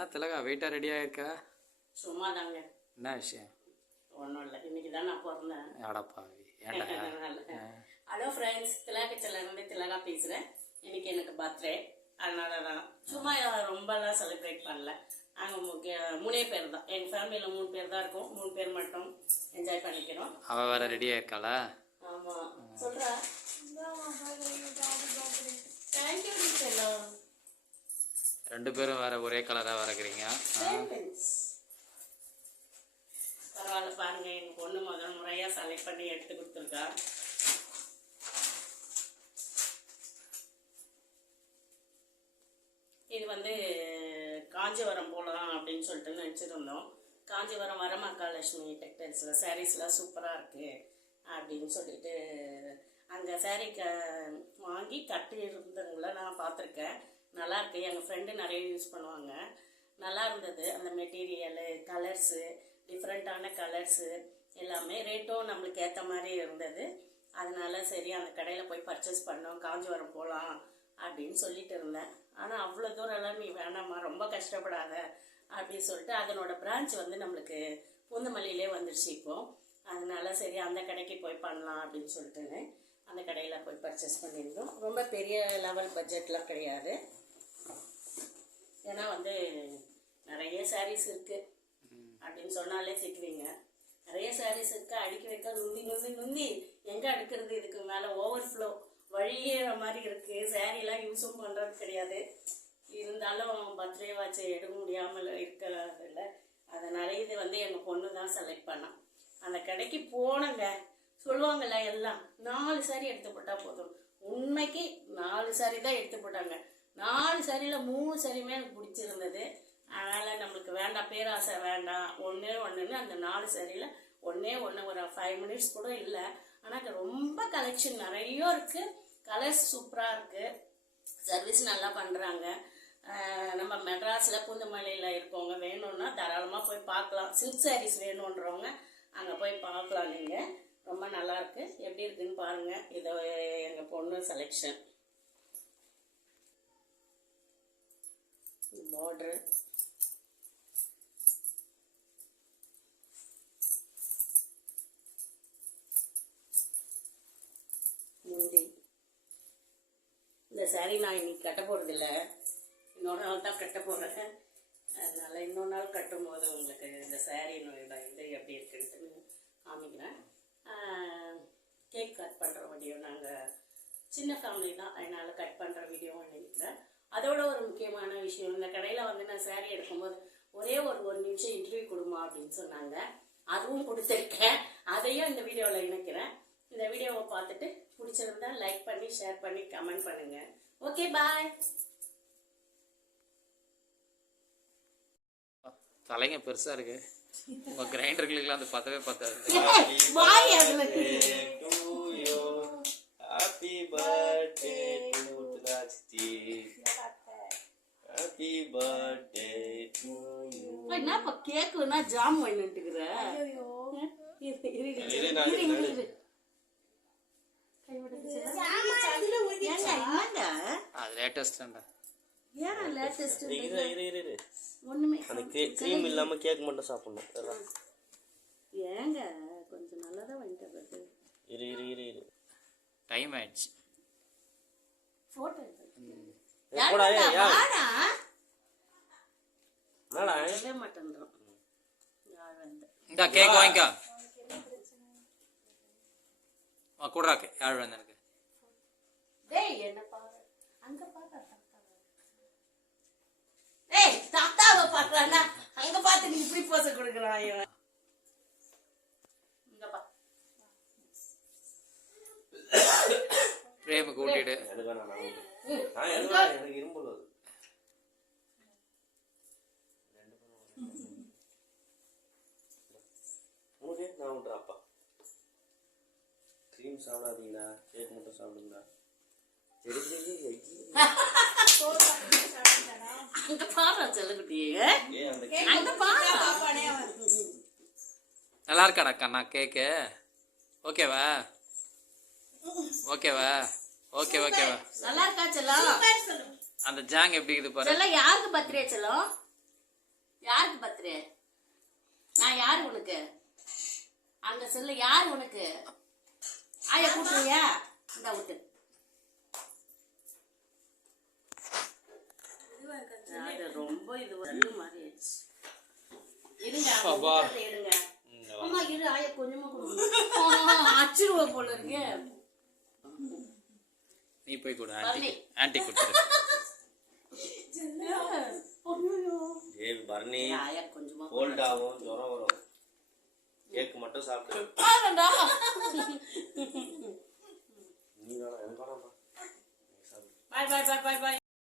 என்ன திலகா வெயிட்டாக ரெடியாக இருக்கா? சும்மா தாங்க. என்ன விஷயம்? ஒன்றும் இல்லை, இன்னைக்கு தான் நான் பிறந்தேன். அடப்பாவி ஏன்டா? ஹலோ ஃப்ரெண்ட்ஸ், திலகச்சிலேருந்து திலகா பேசுகிறேன். இன்னைக்கு எனக்கு பர்த்டே, அதனால தான் சும்மா ரொம்பலாம் செலிப்ரேட் பண்ணல. நாங்கள் 3 பேர் தான், எங்கள் ஃபேமிலியில் 3 பேர் தான் இருக்கோம். 3 பேர் மட்டும் என்ஜாய் பண்ணிக்கிறோம். அவள் வேற ரெடியாக இருக்காளா? ஆமாம், சொல்கிறா. Thank you teacher. 2 பேரும் வேற ஒரே கலராக வரக்கிறீங்க. பரவாயில்ல, பாருங்க, எங்கள் பொண்ணு முதல் முறையாக செலக்ட் பண்ணி எடுத்து கொடுத்துருக்கா. இது வந்து காஞ்சிபுரம் போகலாம் அப்படின்னு சொல்லிட்டு நினச்சிருந்தோம். காஞ்சிபுரம் வரமகாலட்சுமி டெக்டைல்ஸில் சாரீஸ்லாம் சூப்பராக இருக்குது அப்படின்னு சொல்லிட்டு அங்கே சாரீ வாங்கி கட்டி இருந்தவங்கள நான் பார்த்துருக்கேன். நல்லாயிருக்கு. எங்கள் ஃப்ரெண்டு நிறைய யூஸ் பண்ணுவாங்க. நல்லா இருந்தது. அந்த மெட்டீரியலு, கலர்ஸு, டிஃப்ரெண்ட்டான கலர்ஸு எல்லாமே, ரேட்டும் நம்மளுக்கு ஏற்ற மாதிரி இருந்தது. அதனால சரி அந்த கடையில் போய் பர்ச்சேஸ் பண்ணோம். காஞ்சிபுரம் போகலாம் அப்படின்னு சொல்லிட்டு இருந்தேன். ஆனால் அவ்வளோ தூரம்லாம் நீ வேணாம்மா, ரொம்ப கஷ்டப்படாத அப்படின்னு சொல்லிட்டு அதனோட பிரான்ச் வந்து நம்மளுக்கு பூந்தமல்லியிலே வந்துடுச்சு இப்போது. அதனால சரி அந்த கடைக்கு போய் பண்ணலாம் அப்படின்னு சொல்லிட்டு அந்த கடையில் போய் பர்ச்சேஸ் பண்ணியிருந்தோம். ரொம்ப பெரிய லெவல் பட்ஜெட்லாம் கிடையாது. ஏன்னா வந்து நிறைய சாரீஸ் இருக்குது அப்படின்னு சொன்னாலே திட்டுவீங்க. நிறைய சாரீஸ் இருக்குது, அடுக்கி வைக்க நுந்தி எங்கே அடுக்கிறது, இதுக்கு மேலே ஓவர்ஃப்ளோ வழியேற மாதிரி இருக்குது. சாரீலாம் யூஸும் பண்ணுறது கிடையாது. இருந்தாலும் பர்த்டே வாட்ச் எடுக்க முடியாமல் இருக்கல. அதனால இது வந்து எங்கள் பொண்ணு தான் செலக்ட் பண்ணான். அந்த கடைக்கு போனங்க, சொல்லுவாங்கள்ல எல்லாம் 4 சாரி எடுத்து போட்டால் போதும். உண்மைக்கு 4 சாரி தான் எடுத்து போட்டாங்க. 4 சாரியில் 3 சாரியுமே எனக்கு பிடிச்சிருந்தது. அதனால் நம்மளுக்கு வேண்டாம், பேராசை வேண்டாம், ஒன்றுன்னு அந்த 4 சாரியில் ஒன்று ஒரு 5 மினிட்ஸ் கூட இல்லை. ஆனால் ரொம்ப கலெக்ஷன் நிறைய இருக்குது. கலர்ஸ் சூப்பராக இருக்குது. சர்வீஸ் நல்லா பண்ணுறாங்க. நம்ம மெட்ராஸில் பூந்தமல்லியில் இருக்கவங்க வேணும்னா தாராளமாக போய் பார்க்கலாம். சில்க் சாரீஸ் வேணுன்றவங்க அங்கே போய் பார்க்கலாம். நீங்கள் ரொம்ப நல்லாயிருக்கு. எப்படி இருக்குன்னு பாருங்கள். இதை எங்கள் பொண்ணு செலெக்ஷன். பார்டரு, முந்தி. இந்த சாரீ நான் இன்னைக்கு கட்ட போகிறதில்ல, இன்னொரு நாள் தான் கட்ட போகிறேன். அதனால் இன்னொரு நாள் கட்டும்போது உங்களுக்கு இந்த சாரீனோட இது எப்படி இருக்குன்ட்டு காமிக்கிறேன். கேக் கட் பண்ணுற வீடியோ, நாங்கள் சின்ன ஃபேமிலி தான், அதனால் கட் பண்ணுற வீடியோவும் நினைக்கிறேன். அதோட ஒரு முக்கியமான விஷயம், இந்த கடையில் வந்து நான் சாரீ எடுக்கும்போது ஒரே ஒரு நிமிஷம் இன்டர்வியூ கொடுமா அப்படின்னு சொன்னாங்க. அதுவும் கொடுத்துருக்கேன். அதையும் இந்த வீடியோவில் இணைக்கிறேன். இந்த வீடியோவை பார்த்துட்டு பிடிச்சிருந்தா லைக் பண்ணி, ஷேர் பண்ணி, கமெண்ட் பண்ணுங்க. ஓகே, பாய். தலைங்க பெருசா இருக்கு. உங்க கிரைண்டர்களுக்குலாம் அந்த பத்தவே பத்தாது. பாய். அதுல happy birthday to Rajthi. Happy birthday to you. என்னப்பா கேக்குனா ஜாம் வாங்கிட்டுக்குற? அது லேட்டஸ்ட்டா. ஏன்னா லேட்டஸ்ட் இரு ஒண்ணுமே அந்த க்ரீம் இல்லாம கேக் மட்டும் சாப்பிடணும். ஏங்க கொஞ்சம் நல்லா தான் வாங்கிட்டு இரு டைம் ஆயிடுச்சு. போட்டோ போடா. வாடா. என்னடா இல்ல மாட்டேன்றோம். யார் வந்து இந்த கேக் வாங்கிக்கோ. கூடறாக்கு யார் வந்து எனக்கு. டேய் என்ன பாரு, அங்க பாரு தாத்தா. டேய் தாத்தாவை பாக்குறானா, அங்க பார்த்து நீ இப்படி போஸ் கொடுக்கறான் இவன். இங்க பா. பிரேம் கூட்டிடு. எனக்கு இரும்பல் வருது. ஓகே, நான் விட்டுறப்பா. க்ரீம் சாப்பிடாதீங்களா, கேக் மட்டும் சாப்பிடுங்களா. அங்க பாரு செல்லக்குட்டியே, அங்க பாரு. நல்லா இருக்காடா கண்ணா கேக்கு? ஓகேவா? ஓகேவா? ஓகேவா? நல்லா இருக்கா செல்லம்? அந்த ஜாங் எப்படி இருக்குது பாரு. செல்லம் யாருக்கு பர்த்டே செல்லம்? யாருக்கு பர்த்டே? நான் யாரு உனக்கு? அங்க சொல்லு, யார் உனக்கு? ஆயா கூப்பிடுறியா? இந்த விட்டு அது ரொம்ப இது நல்ல மாதிரி ஆயிடுச்சு. இருங்க ஊட்டத்தை எடுங்க. அம்மா இரு, ஆயா கொஞ்சமா கொடுங்க. அச்சிருவ போல இருக்கு. நீ போய் கொடு, ஆன்ட்டி கொடுத்துரு. ஏய் பரணி, ஆயா கொஞ்சமா கோல்ட் ஆகும், ஜுரம் வரும். கேக் மட்டும் சாப்பிடு. நீ வேணாம், எனக்கு வேணாம்ப்பா. பாய் பாய் பாய் பாய் பாய்.